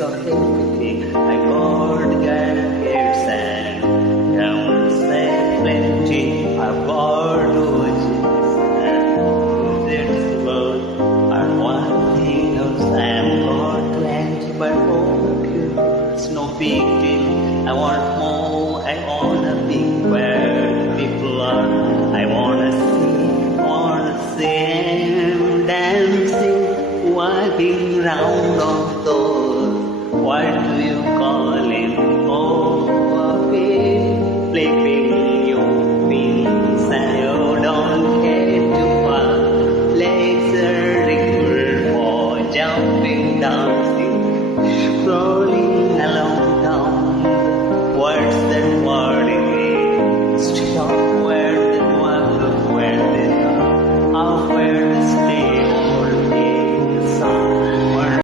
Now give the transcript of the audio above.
sympathy. I got gifts and don't say plenty. I bought riches and it's worth. And one thing else, I'm got 20 but okay, it's no big deal. I want more, I wanna be where people are. I wanna see him dancing, walking round on toes. What do you call him? Oh, flipping your wings and you don't care to fall. Legs are for jumping, dancing. So